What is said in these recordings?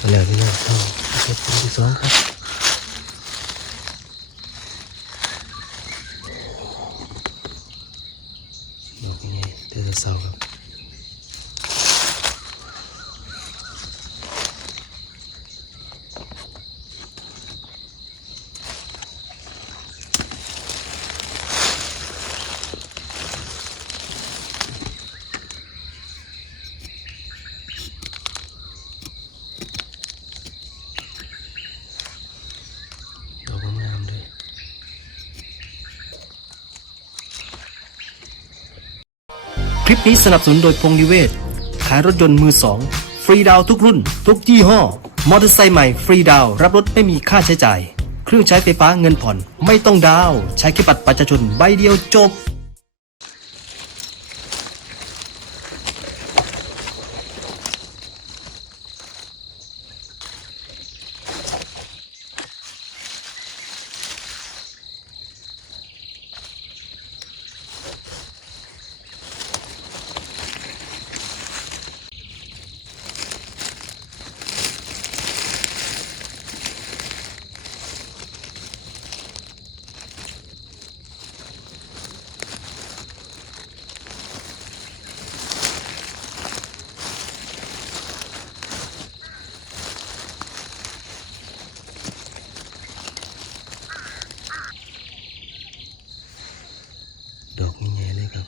มาแล้วพี่น้องเข้าเก็บเป็นที่สองครับดอกยังไงเดือดเสาครับ ดอกงามๆเลย ค ลิปนี้สนับสนุนโดยพงนิเวศ ขายรถยนต์มือสอง ฟรีดาวทุกรุ่น ทุกยี่ห้อ มอเตอร์ไซค์ใหม่ฟรีดาวรับรถไม่มีค่าใช้จ่าย เครื่องใช้ไฟฟ้าเงินผ่อน ไม่ต้องดาว ใช้แค่บัตรประชาชนใบเดียวจบ ดอกยังไงเลยครับ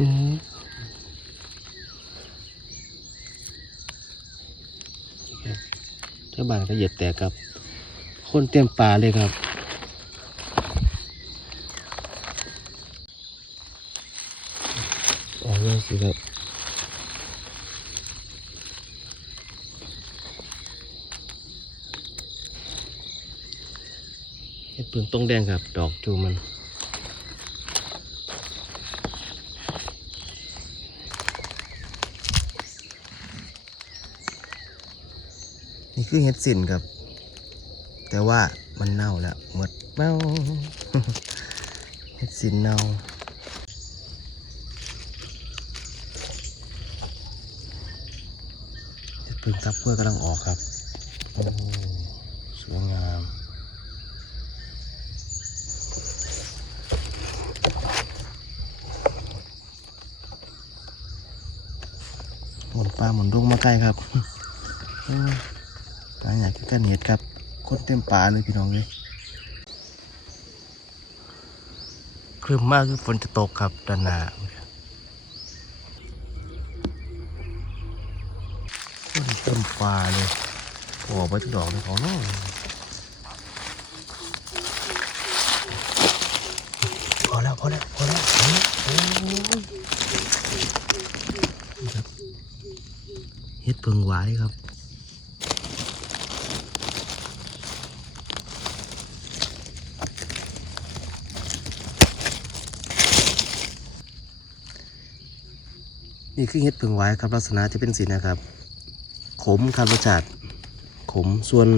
อืมครับ เจ้าบ้านก็เหยียบแตกครับคนเต็มป่าเลยครับออกเลยสิครับเห็ดเปลืองต้องแดงครับ ดอกจูมัน นี่ คือเห็ดสินครับ แต่ว่ามันเน่าแล้วหมดเน่าเห็ดสินเน่าเห็ดพึ่งทับเพื่อกำลังออกครับโอ้สวยงามหมุนปลาหมุนดงมาใกล้ครับาอยากกินกันเห็ดครับคนเต็มป่าเลยพี่น้องเลยครึ้มมากคือฝนจะตกครับด้านหน้าคนเต็มป่าเลยโอ้ไปทุกดอกเลยของน้องพอแล้วพอแล้วพอแล้วโอ้ยครับเห็ดเพิงหวครับ นี่คือเห็ดผึ่งไว้ครับลักษณะจะเป็นสีนะครับ ขมครับรสชาติขมส่วน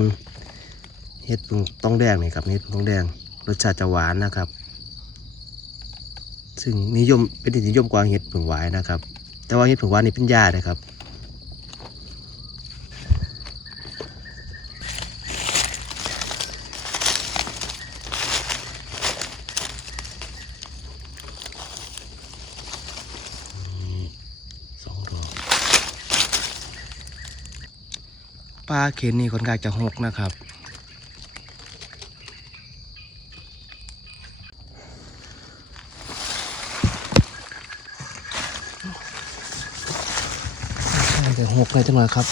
เห็ดผึ่งต้องแดงนี่ครับเห็ดผึ่งต้องแดงรสชาติจะหวานนะครับ ซึ่งนิยมเป็นที่นิยมกว่าเห็ดผึ่งหวายนะครับ แต่ว่าเห็ดผึ่งหวายนี่เป็นยานะครับ สองดอก ปลาเข็นนี่ค่อนข้างจะหกนะครับค่อนข้างจะหกเลยจังเลยครับ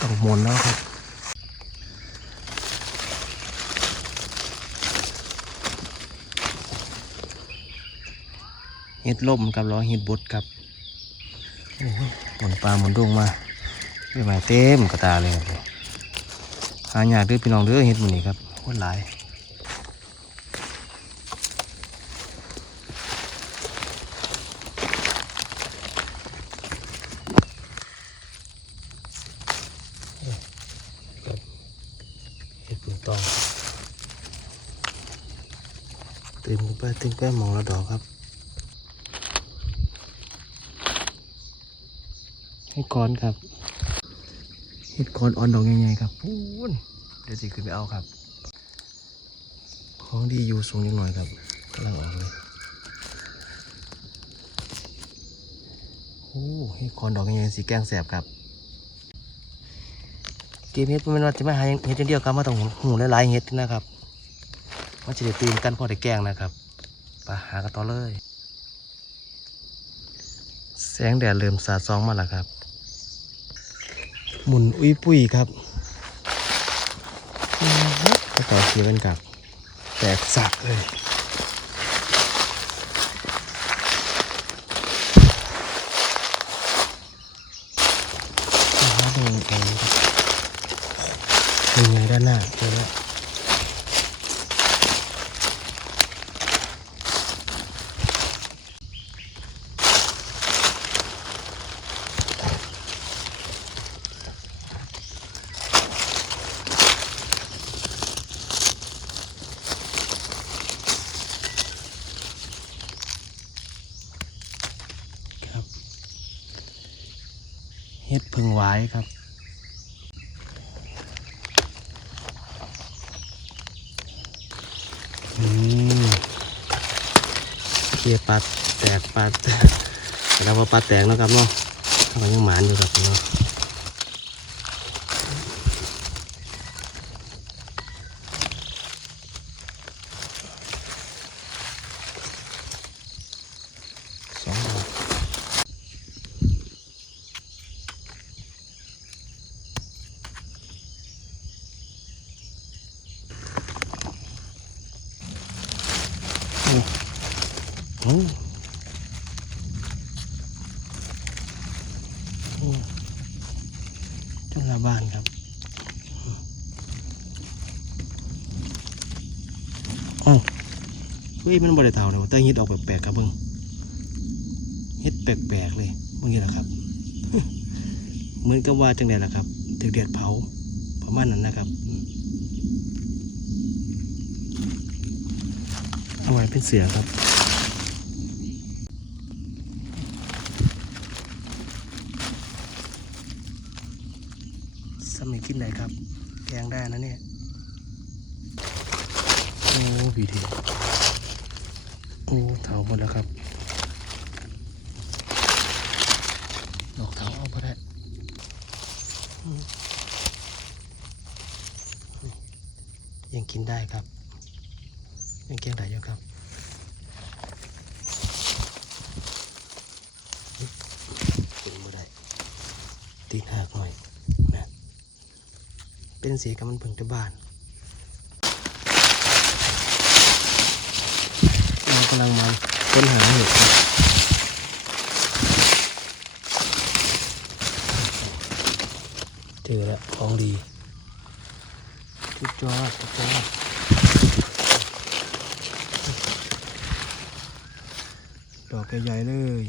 ต้องมนแล้วครับเห็ดล่มกับล้อเห็ดบดครับโอ้โหหมุนปลาหมุนดวงมา ไม่มาเต็มกระตาเลยครับหายากเด้อพี่น้องเด้อเฮ็ดมื้อนี้ครับคนหลายเฮ็ดเป็นตองตื่นไปตื่นไปมองละดอกครับให้ก้อนครับ เห็ดก้อนอ่อนดอกใหญ่ๆครับพูนเดี๋ยวสิขึ้นไปเอาครับ ของดีอยู่สูงนิดหน่อยครับกำลังออกเลยโอ้เห็ดก้อนดอกใหญ่ๆสีแกงแสบครับเกมเห็ดมันว่าจะไม่หาเห็ดอย่างเดียวครับมาต้องหูหลายๆเห็ดนะครับมันจะได้ตื่นกันพอได้แกงนะครับไปหากันต่อเลย แสงแดดเริ่มสาดส่องมาแล้วครับ หมุนอุ้ยปุ้ยครับก็ต่อเสียกันกับ แตกสักเลยดูเองครับยังไงด้านหน้าเจอแล้ว ฮ็ดพึ่งไว้ครับอืมเคียร์ปลาแตกปลาแล้วว่าปลาแตกแล้วครับเนาะมันยังหมานอยู่ครับเนาะสองดอกโอ้โอ้ เจ้าละบ้านครับเอ้าเฮ้ยมันบริเทาเนี่ยแต่เฮ็ดออกแปลกๆครับเบิ่งเฮ็ดแปลกๆเลยเมื่อกี้แหละครับเหมือนกับว่าจังไดล่ะครับถือเดือดเผาประมาณนั้นนะครับเอาไว้เป็นเสือครับ สมัยกินไหนครับ แกงได้นะเนี่ย โอ้บีทีโอ้เถาหมดแล้วครับ ดอกเถาเอาไปได้อืมยังกินได้ครับ ยังแกงได้อยู่ครับกินไม่ได้ ตีนหักหน่อยนะ เป็นเสียกับมันเพิ่งจะบานเรากำลังมาค้นหาเห็ดเจอแล้วของดีทุกจอดทุกจอดดอกใหญ่ๆเลย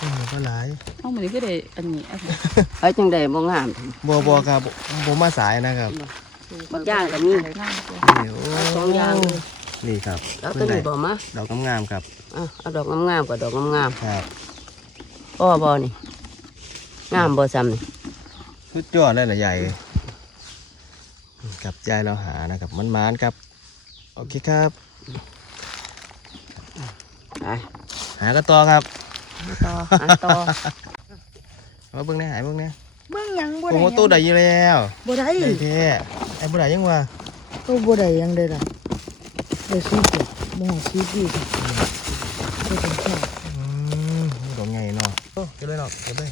โอ้โหก็หลาย เอามัน ก็ได้อันนี้อันนี้ไอ้จังใดบ่งามบัวบัวครับบัวมาสายนะครับบักย่างก็มีงามตัวนี่โอ้สองอย่างเลยนี่ครับแล้วก็นี่บ่มาดอกงามๆครับอะเอาดอกงามๆกับดอกงามครับๆพ่อบ่นี่งามบ่ซ้ำนี่สุดยอดเลยล่ะใหญ่กับยายเราหานะครับมันมานๆครับโอเคครับไปหากันต่อครับต่อหาต่อ มาเบิ่งแหน่หายเบิ่งแหน่เบิ่งหยังบ่โอ้ได้โหตู้ได้อยี่แล้วบ่ได้ได้แท้ไอ้บ่ได้ยังวะตู้บ่ได้หยังได้ล่ะได้ซีเก็บบ่ฮอดซีพี่ค่ะได้เป็นแค่อืมดอกใหญ่เนาะโอ้เก็บเลยเนาะเก็บเลย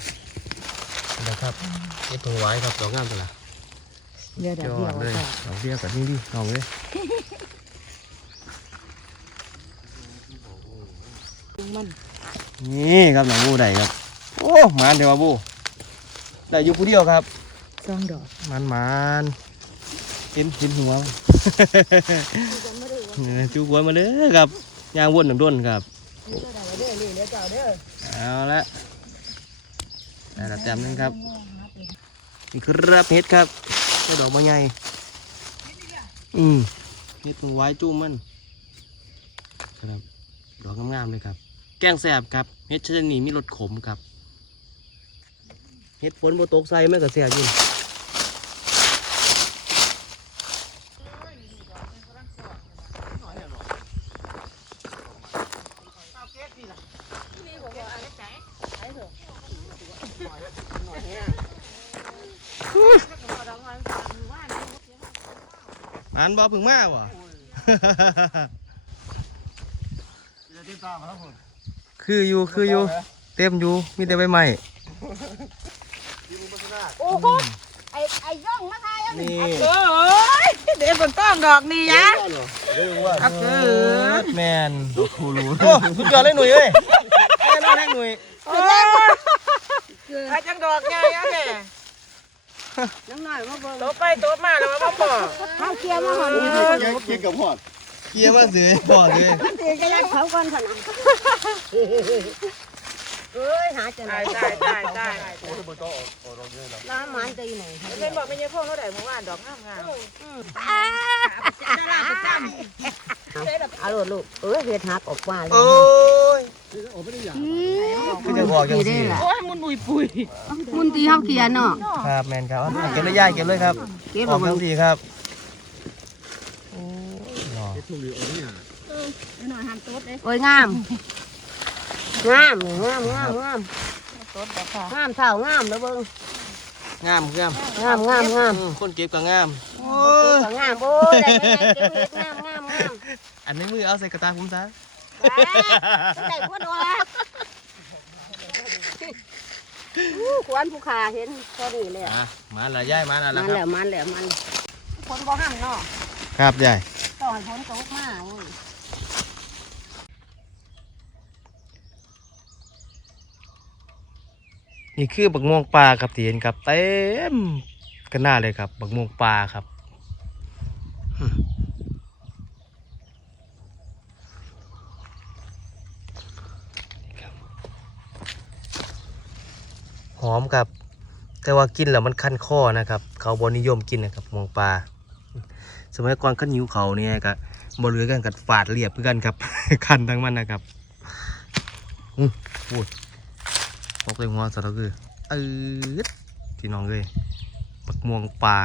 เดี๋ยวครับเก็บตัวไว้ครับดอกงามตัวละเดี๋ยวเดี๋ยยวอเดี๋ยวดเลยค่ะดอกเบี้ยกับนี่ดิลองเลยมันนี่ครับหนังบูได้ครับ โอ้หมานเดี๋ยวว่าบู ได้อยู่ผู้เดียวครับสองดอกมันมันเห็นเห็นหัวมันเออจูหัวมาเลยครับยางวนหนึ่งด้นครับเด้อนี่เด้อเจ้าเด้อเอาละได้ละแต้มหนึงครับนี่ครับเห็ดครับได้ดอกมาใหญ่อืมเห็ดมึงไว้จุ่มมันครับดอกงามๆเลยครับ แกงแสบครับเห็ดชนิดนี้มีรสขมครับ เห็ดฝนโบตกใส่ไม่กับแสบอยินมันบอพึ่งมาบ่คืออยู่คืออยู่ เต็มอยู่ มีแต่ใบไม้ โอ้โหไอ้ไอ้ย่องมาทายอันนี่ โอ้ยเดี๋ยวมันต้องดอกนี่ยะอักเกิดแมนดอกคูรูโอ้สุดยอดเลยหนุ่ยเอ้ยแน่นอนแท้หนุ่ยโอ้ยไอ้จังดอกใหญ่อะแม่น้ำหน่อยมาเบิ่งโตไปโตมาแล้วมาบ่เฮาเคลียร์มาหอดนี่เกียร์มาเสือพอเลยมันสิจะยัดเขาก่อนขนาด เอ้ยหาจังได๋ตายตายตายน้ำมันตีไหนเพิ่นบอกไม่ใช่พวกเท่าใดเมื่อวานดอกงามงามเอาโลดลูกเอ้ยเฮ็ดหักออกว่าเลยโอ้ยคือจะบอกยังสิโอ้ยมันปุยปุยมุนตีเฮาเกียร์เนาะครับแมนครับเอาเก็บเลยย่ายเก็บเลยครับเก็บออบ่กเบิ่ทั้งงสี่ครับโอ้ยหล่อโอ้ยงาม งามงามงามงามงามเท่างามแล้วเบิ่งงามงามงามงามงามอืมคนเก็บก็งาม โอ้ย งามโอ้ยได้ไงเก็บเฮ็ดงามงามงามอันนี้มือเอาใส่กระตาผมซะได้พวดว่าอู้ขวานผู้ขาเห็นพอดีเลยอะอะมาละย่ายมาละมัละนคแหรัละบมันแหละมันฝนบ่ห้ามเนาะครับย่ายต้องให้ฝนตกมาเว้ย นี่คือบักม่วงปลาครับที่เห็นครับเต็มกันหน้าเลยครับบักม่วงปลาครับหอมครับ แต่ว่ากินแล้วมันคันคอนะครับ เขาบนิยมกินนะครับม่วงปลา สมัยก่อนขั้นหิวเขาเนี่ยก็บเหลือกันกัดฝาดเรียบคือกันครับ คันทั้งมันนะครับอู้พูดบ อกเลยหัวสัตว์ก็คือเออพี่น้องเลยบักม่วงปลา